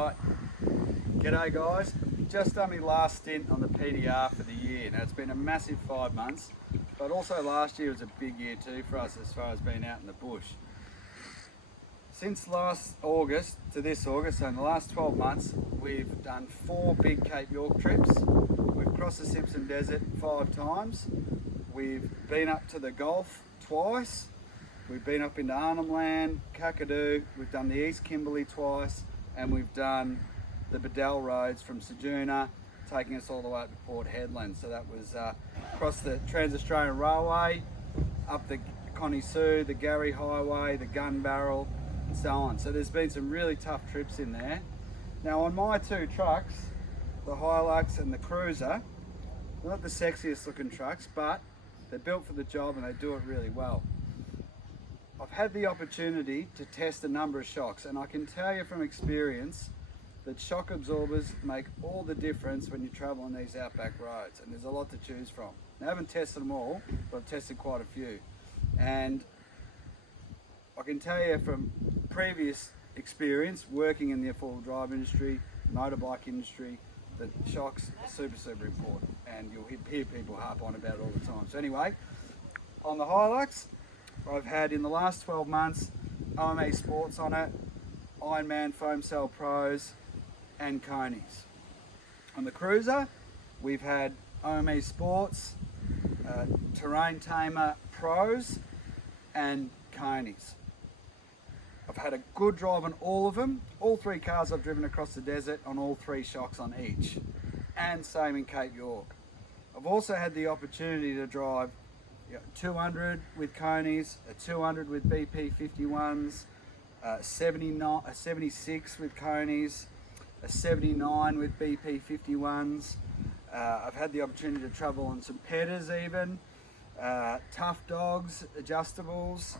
Right, g'day guys. Just done my last stint on the PDR for the year. Now it's been a massive 5 months, but also last year was a big year too for us as far as being out in the bush. Since last August to this August, so in the last 12 months, we've done 4 big Cape York trips. We've crossed the Simpson Desert 5 times. We've been up to the Gulf twice. We've been up into Arnhem Land, Kakadu. We've done the East Kimberley twice, and we've done the Bedell roads from Ceduna, taking us all the way up to Port Hedland. So that was across the Trans-Australian Railway, up the Koni, the Gary Highway, the Gun Barrel, and so on. So there's been some really tough trips in there. Now on my 2 trucks, the Hilux and the Cruiser, they're not the sexiest looking trucks, but they're built for the job and they do it really well. I've had the opportunity to test a number of shocks, and I can tell you from experience that shock absorbers make all the difference when you travel on these outback roads, and there's a lot to choose from. Now, I haven't tested them all, but I've tested quite a few. And I can tell you from previous experience working in the 4-wheel drive industry, motorbike industry, that shocks are super important, and you'll hear people harp on about it all the time. So anyway, on the Hilux, I've had in the last 12 months OME Sports on it, Ironman Foam Cell Pros, and Konis. On the Cruiser, we've had OME Sports, Terrain Tamer Pros, and Konis. I've had a good drive on all of them. All 3 cars I've driven across the desert on all 3 shocks on each, and same in Cape York. I've also had the opportunity to drive 200 with Konis, a 200 with BP 51s, a 76 with Konis, a 79 with BP 51s. I've had the opportunity to travel on some Petters even, Tough Dogs, adjustables,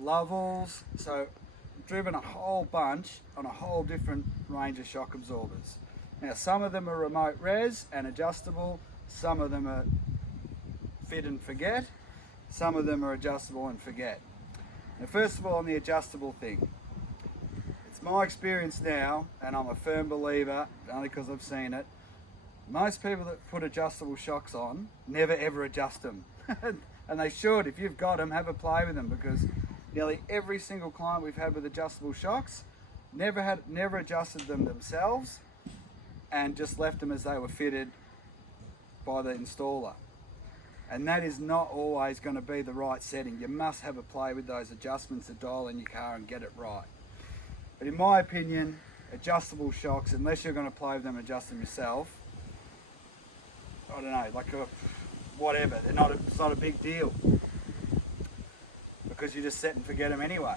Lovels. So I've driven a whole bunch on a whole different range of shock absorbers. Now some of them are remote res and adjustable, some of them are fit and forget, some of them are adjustable and forget. Now first of all, on the adjustable thing, it's my experience now, and I'm a firm believer only because I've seen it, most people that put adjustable shocks on never ever adjust them. And they should. If you've got them, have a play with them, because nearly every single client we've had with adjustable shocks never adjusted them themselves and just left them as they were fitted by the installer. And that is not always going to be the right setting. You must have a play with those adjustments to dial in your car and get it right. But in my opinion, adjustable shocks, unless you're going to play with them, adjust them yourself, I don't know, like whatever, it's not a big deal, because you just set and forget them anyway.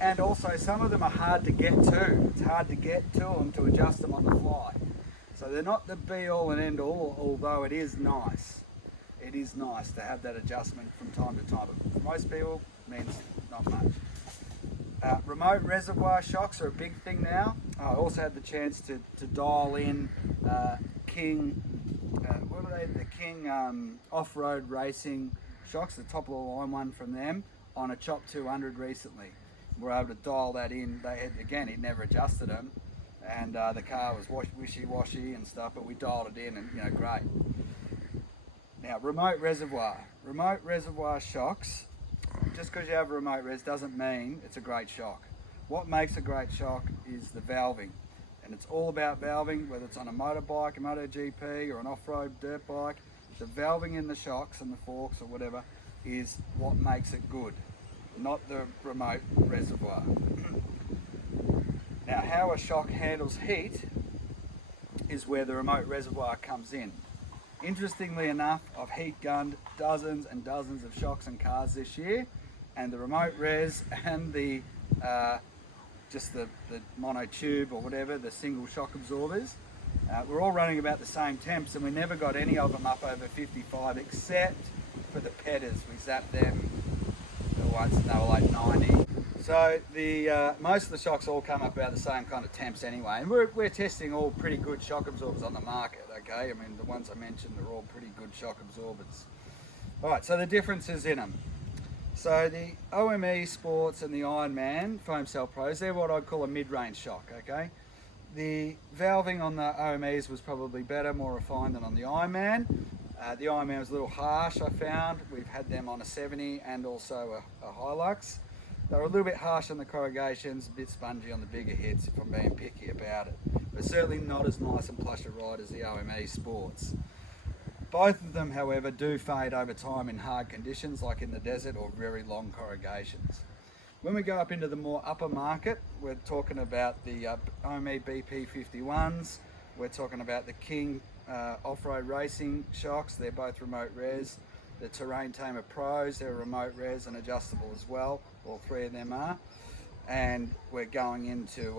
And also some of them are hard to get to. It's hard to get to them to adjust them on the fly. So they're not the be all and end all, although it is nice. It is nice to have that adjustment from time to time, but for most people, it means not much. Remote reservoir shocks are a big thing now. I also had the chance to dial in King, what are they? The King off-road racing shocks, the top of the line one from them, on a Chop 200 recently. We were able to dial that in. He'd never adjusted them, and the car was wishy-washy and stuff, but we dialed it in, and great. Now, remote reservoir shocks, just because you have a remote res doesn't mean it's a great shock. What makes a great shock is the valving, and it's all about valving, whether it's on a motorbike, a MotoGP, or an off-road dirt bike. The valving in the shocks and the forks or whatever is what makes it good, not the remote reservoir. Now, how a shock handles heat is where the remote reservoir comes in. Interestingly enough, I've heat gunned dozens and dozens of shocks and cars this year, and the remote res and the just the mono tube or whatever, the single shock absorbers, we're all running about the same temps, and we never got any of them up over 55, except for the Petters. We zapped them once and they were like 90. So the most of the shocks all come up about the same kind of temps anyway, and we're testing all pretty good shock absorbers on the market, okay? I mean, the ones I mentioned are all pretty good shock absorbers. All right, so the differences in them. So the OME Sports and the Ironman Foam Cell Pros, they're what I'd call a mid-range shock, okay? The valving on the OMEs was probably better, more refined than on the Ironman. The Ironman was a little harsh, I found. We've had them on a 70 and also a Hilux. They were a little bit harsh on the corrugations, a bit spongy on the bigger hits if I'm being picky about it. But certainly not as nice and plush a ride as the OME Sports. Both of them, however, do fade over time in hard conditions like in the desert or very long corrugations. When we go up into the more upper market, we're talking about the OME BP51s, we're talking about the King off-road racing shocks, they're both remote res. The Terrain Tamer Pros, they're remote res and adjustable as well, all three of them are. And we're going into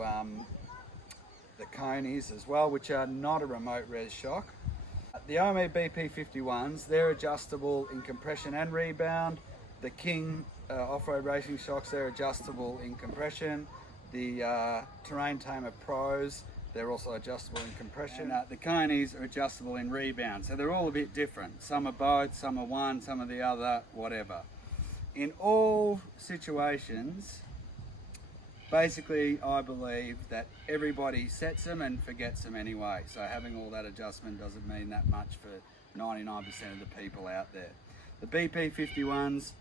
the Konis as well, which are not a remote res shock. The OME BP51s, they're adjustable in compression and rebound. The King off-road racing shocks, they're adjustable in compression. The Terrain Tamer Pros, they're also adjustable in compression. And, the Konis are adjustable in rebound, so they're all a bit different. Some are both, some are one, some are the other, whatever. In all situations, basically I believe that everybody sets them and forgets them anyway, so having all that adjustment doesn't mean that much for 99% of the people out there. The BP51s,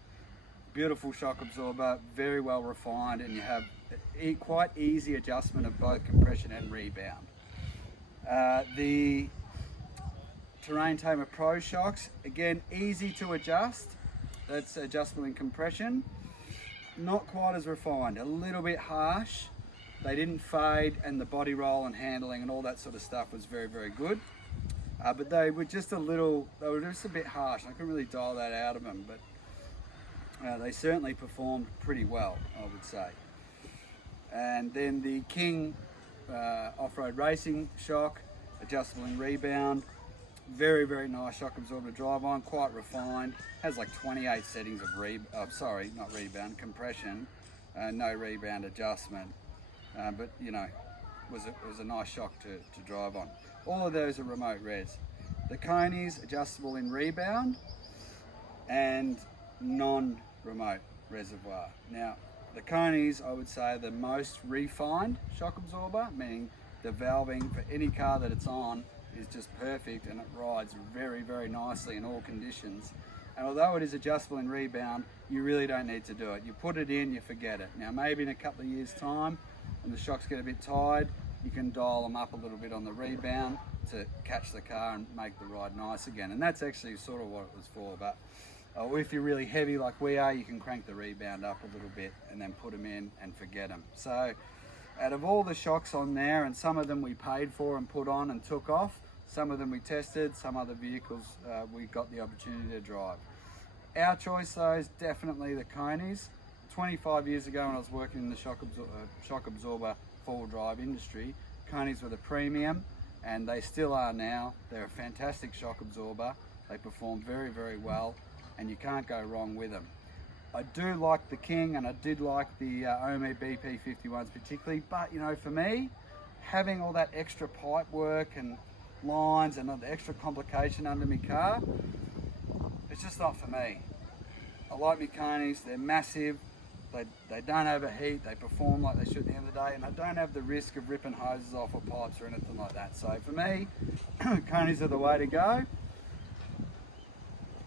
beautiful shock absorber, very well refined, and you have quite easy adjustment of both compression and rebound. The Terrain Tamer Pro shocks, again, easy to adjust. That's adjustable in compression. Not quite as refined, a little bit harsh. They didn't fade, and the body roll and handling and all that sort of stuff was very, very good. But they were just a bit harsh. I couldn't really dial that out of them, but they certainly performed pretty well, I would say. And then the King off-road racing shock, adjustable in rebound, very, very nice shock absorber drive on, quite refined, has like 28 settings of compression, no rebound adjustment, but you know, it was a nice shock to drive on. All of those are remote res. The Konis, adjustable in rebound and non-remote reservoir. Now, the Konis, I would say, are the most refined shock absorber, meaning the valving for any car that it's on is just perfect, and it rides very, very nicely in all conditions. And although it is adjustable in rebound, you really don't need to do it. You put it in, you forget it. Now, maybe in a couple of years' time, when the shocks get a bit tired, you can dial them up a little bit on the rebound to catch the car and make the ride nice again. And that's actually sort of what it was for. But if you're really heavy like we are, you can crank the rebound up a little bit and then put them in and forget them. So out of all the shocks on there, and some of them we paid for and put on and took off, some of them we tested, some other vehicles we got the opportunity to drive. Our choice though is definitely the Konis. 25 years ago when I was working in the shock absorber four-wheel drive industry, Konis were the premium, and they still are now. They're a fantastic shock absorber. They perform very, very well, and you can't go wrong with them. I do like the King, and I did like the OME BP51s particularly, but you know, for me, having all that extra pipe work and lines and the extra complication under my car, it's just not for me. I like my Konis, they're massive, they don't overheat, they perform like they should at the end of the day, and I don't have the risk of ripping hoses off or pipes or anything like that. So for me, Konis are the way to go.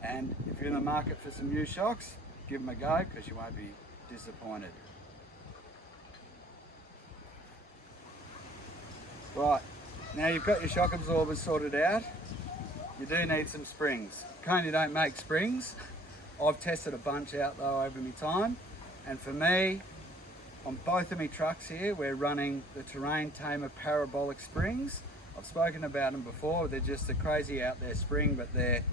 And if you're in the market for some new shocks, give them a go, because you won't be disappointed. Right, now you've got your shock absorbers sorted out, you do need some springs. Koni don't make springs. I've tested a bunch out though over my time, and for me, on both of my trucks here, we're running the Terrain Tamer parabolic springs. I've spoken about them before. They're just a crazy out there spring, but they're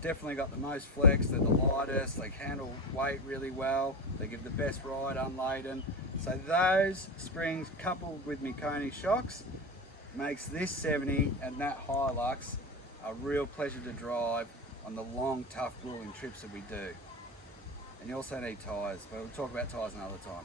definitely got the most flex, they're the lightest, they handle weight really well, they give the best ride unladen. So those springs coupled with my Koni shocks makes this 70 and that Hilux a real pleasure to drive on the long, tough, grueling trips that we do. And you also need tyres, but we'll talk about tyres another time.